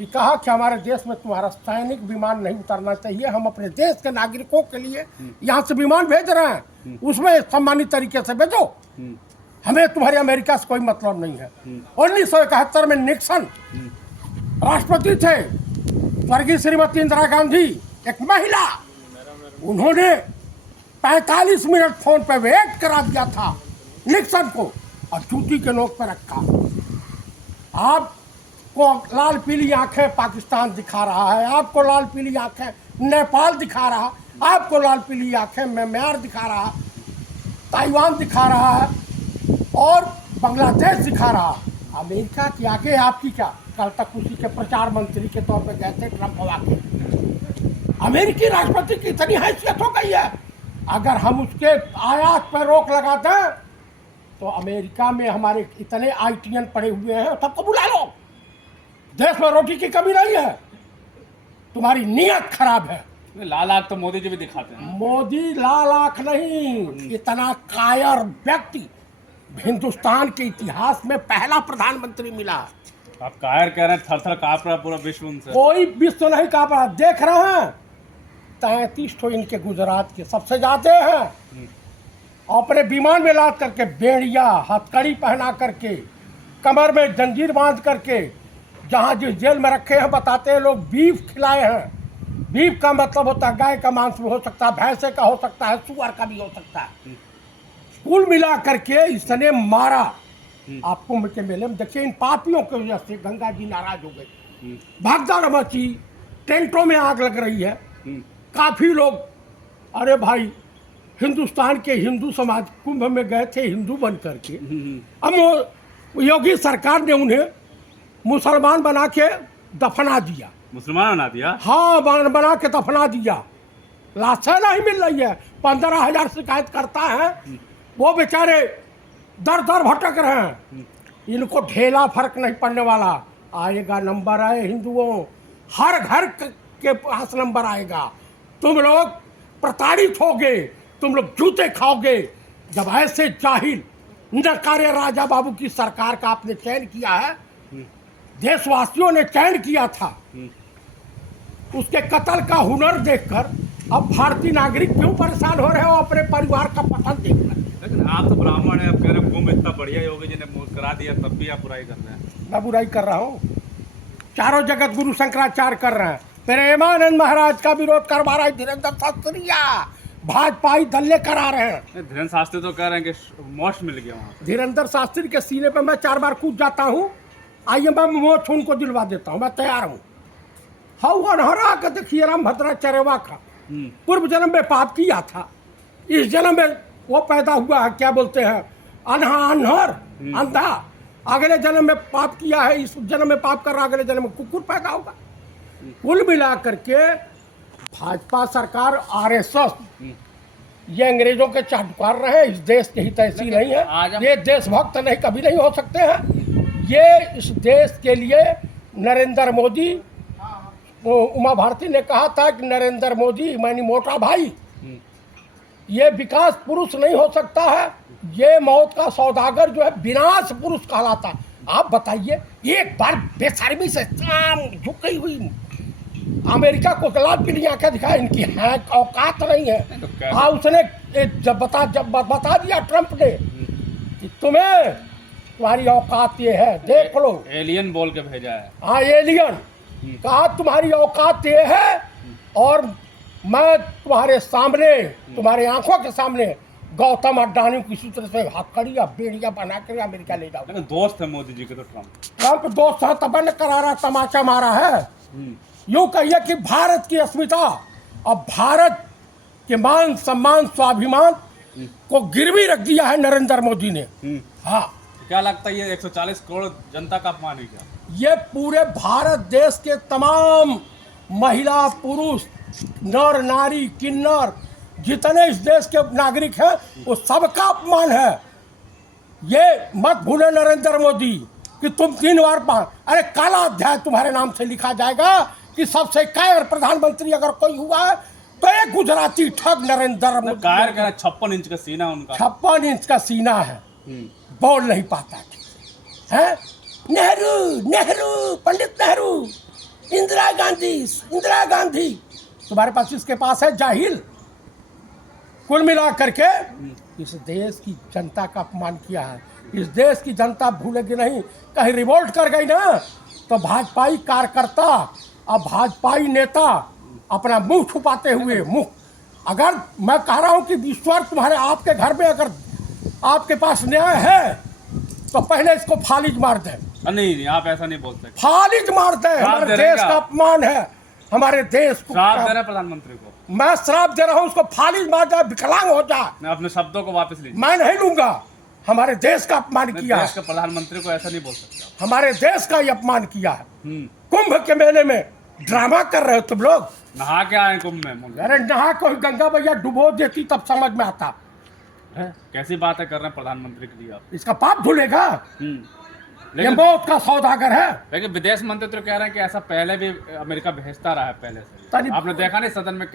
कि कहा कि हमारे देश में तुम्हारा सैनिक विमान नहीं उतरना चाहिए, हम अपने देश के नागरिकों के लिए यहाँ से विमान भेज रहे हैं, उसमें सम्मानित तरीके से भेजो, हमें तुम्हारे अमेरिका से कोई मतलब नहीं है। 1971 में निक्सन राष्ट्रपति थे, स्वर्गीय श्रीमती इंदिरा गांधी एक महिला, उन्होंने 45 मिनट फोन पे वेट करा दिया था निक्सन को और जूती के नोक पर रखा। आपको लाल पीली आंखें पाकिस्तान दिखा रहा है, आपको लाल पीली आंखें नेपाल दिखा रहा, आपको लाल पीली आंखें म्यांमार दिखा रहा, ताइवान दिखा रहा है और बांग्लादेश दिखा रहा। अमेरिका की आगे आपकी क्या? कल तक उसी के प्रचार मंत्री के तौर पे गए थे ट्रंप हवा के। अमेरिकी राष्ट्रपति की इतनी हैसियत हो गई है, अगर हम उसके आयात पर रोक लगा दें तो अमेरिका में हमारे इतने आईटीएन पड़े हुए हैं, सबको बुला लो। देश में रोटी की कमी नहीं है, तुम्हारी नीयत खराब है। लाल आंख तो मोदी जी भी दिखाते हैं। मोदी लाल आंख नहीं, इतना कायर व्यक्ति हिंदुस्तान के इतिहास में पहला प्रधानमंत्री मिला। आप कायर कह रहे हैं, थर थर कांप रहा पूरा विश्व उनसे। कोई विश्व नहीं कांप रहा, देख रहे हैं 33 ठो इनके गुजरात के सबसे ज्यादा हैं। अपने विमान में लाद करके बेड़िया हथकड़ी पहना करके कमर में जंजीर बांध करके जहाँ जिस जेल में रखे हैं बताते हैं लोग बीफ खिलाए हैं। बीफ का मतलब होता है गाय का मांस भी हो सकता है, भैंसे का हो सकता है, सुअर का भी हो सकता है। कुल मिला करके इसने मारा। आप कुंभ के मेले में देखिए, इन पापियों की वजह से गंगा जी नाराज हो गई, भागदौड़ मची, टेंटों में आग लग रही है। काफी लोग, अरे भाई हिंदुस्तान के हिंदू समाज कुंभ में गए थे हिंदू बन करके, अब योगी सरकार ने उन्हें मुसलमान बना के दफना दिया। मुसलमान बना दिया? हाँ, बना के दफना दिया। लाशें नहीं मिल रही है, 15,000 शिकायत करता है, वो बेचारे दर दर भटक रहे हैं। इनको ढेला फर्क नहीं पड़ने वाला। आएगा नंबर है हिंदुओं, हर घर के पास नंबर आएगा। तुम लोग प्रताड़ित होगे, तुम लोग जूते खाओगे जब ऐसे जाहिल नकारे राजा बाबू की सरकार का आपने चयन किया है। देशवासियों ने चयन किया था, उसके कत्ल का हुनर देखकर अब भारतीय नागरिक क्यों परेशान हो रहे हो अपने परिवार का पतन देखकर? लेकिन आप तो ब्राह्मण हैं, आप कह रहे हैं कुंभ इतना बढ़िया योगी जी ने करा दिया, तब भी आप बुराई कर रहे हैं। मैं बुराई कर रहा हूँ? चारों जगत गुरु शंकराचार्य कर रहे हैं, प्रेमानंद महाराज का विरोध करवा रहा है धीरेन्द्र शास्त्री, भाजपाई दल्ले करा रहे हैं। धीरेन्द्र शास्त्री तो कह रहे हैं कि मोक्ष मिल गया वहाँ। धीरेन्द्र शास्त्री के सीने पे मैं 4 बार कूद जाता हूँ, आइए मैं मोक्ष उनको दिलवा देता हूँ, मैं तैयार हूँ। हाउ अनहरा के देखिए रामभद्राचार्य का पूर्व जन्म में पाप किया था, इस जन्म में वो पैदा हुआ है, क्या बोलते हैं, अनहर अंधा। अगले जन्म में पाप किया है, इस जन्म में पाप कर रहा, अगले जन्म में कुकुर पैदा होगा। कुल मिला करके भाजपा सरकार आरएसएस ये अंग्रेजों के चाटुकार रहे हैं, इस देश के हित ऐसी नहीं है, ये देशभक्त नहीं कभी नहीं हो सकते हैं। ये इस देश के लिए नरेंद्र मोदी, उमा भारती ने कहा था कि नरेंद्र मोदी मानी मोटा भाई, ये विकास पुरुष नहीं हो सकता है, ये मौत का सौदागर जो है विनाश पुरुष कहलाता। आप बताइए, एक बार बेशर्मी से झुकी हुई अमेरिका को लाल पीली आंखें दिखा, इनकी है औकात नहीं है। हाँ, उसने जब बता दिया ट्रंप ने कि तुम्हारी औकात ये है, देख लो। एलियन बोल के भेजा है। हाँ, एलियन कहा तुम्हारी औकात ये है और मैं तुम्हारे सामने, तुम्हारे आंखों के सामने गौतम अड्डानी को किसी तरह से हथकड़िया बेड़िया बना कर अमेरिका ले जाओ। लेकिन दोस्त है मोदी जी के तो ट्रंप दोस्त है, तब न करारा तमाचा मारा है। यूं कहिए कि भारत की अस्मिता और भारत के मान सम्मान स्वाभिमान को गिरवी रख दिया है नरेंद्र मोदी ने। हाँ, क्या लगता है ये 140 करोड़ जनता का अपमान है क्या? ये पूरे भारत देश के तमाम महिला पुरुष नर नारी किन्नर जितने इस देश के नागरिक हैं वो सबका अपमान है। ये मत भूले नरेंद्र मोदी कि तुम 3 बार अरे काला अध्याय तुम्हारे नाम से लिखा जाएगा कि सबसे कायर प्रधानमंत्री अगर कोई हुआ है तो एक गुजराती ठग नरेंद्र मोदी। कायर का 56 इंच का सीना उनका, 56 इंच का सीना है, बोल नहीं पाता है। नेहरू नेहरू पंडित नेहरू इंदिरा गांधी तुम्हारे पास, इसके पास है जाहिल। कुल मिला करके इस देश की जनता का अपमान किया है। इस देश की जनता भूलेगी नहीं। कहीं रिवोल्ट कर गई ना तो भाजपाई कार्यकर्ता और भाजपाई नेता अपना मुंह छुपाते हुए अगर मैं कह रहा हूं कि ईश्वर तुम्हारे आपके घर में अगर आपके पास न्याय है तो पहले इसको फालिज मार दे। नहीं, आप ऐसा नहीं बोल सकते। फालिज मार दे। हमारे देश का अपमान है। हमारे देश को श्राप दे रहे प्रधानमंत्री को। मैं श्राप दे रहा हूं, उसको फालिज मार जाए, विकलांग हो जाए। मैं अपने शब्दों को वापस लीजिए। मैं नहीं लूंगा। हमारे देश का अपमान किया देश है। के प्रधानमंत्री को ऐसा नहीं बोल सकते आप। हमारे देश का ही अपमान किया है। हम्म। कुंभ के मेले में ड्रामा कर रहे हो तुम लोग। नहा के आए कुंभ में। अरे नहा को गंगा मैया डुबो देती तब समझ में आता। कैसी बातें कर रहे हैं प्रधानमंत्री के लिए आप। इसका पाप धुलेगा। ये लेकिन मौत का सौदागर है। विदेश मंत्री तो कह रहे हैं कि ऐसा पहले भी अमेरिका भेजता रहा है पहले से। तनी- आपने देखा नहीं सदन में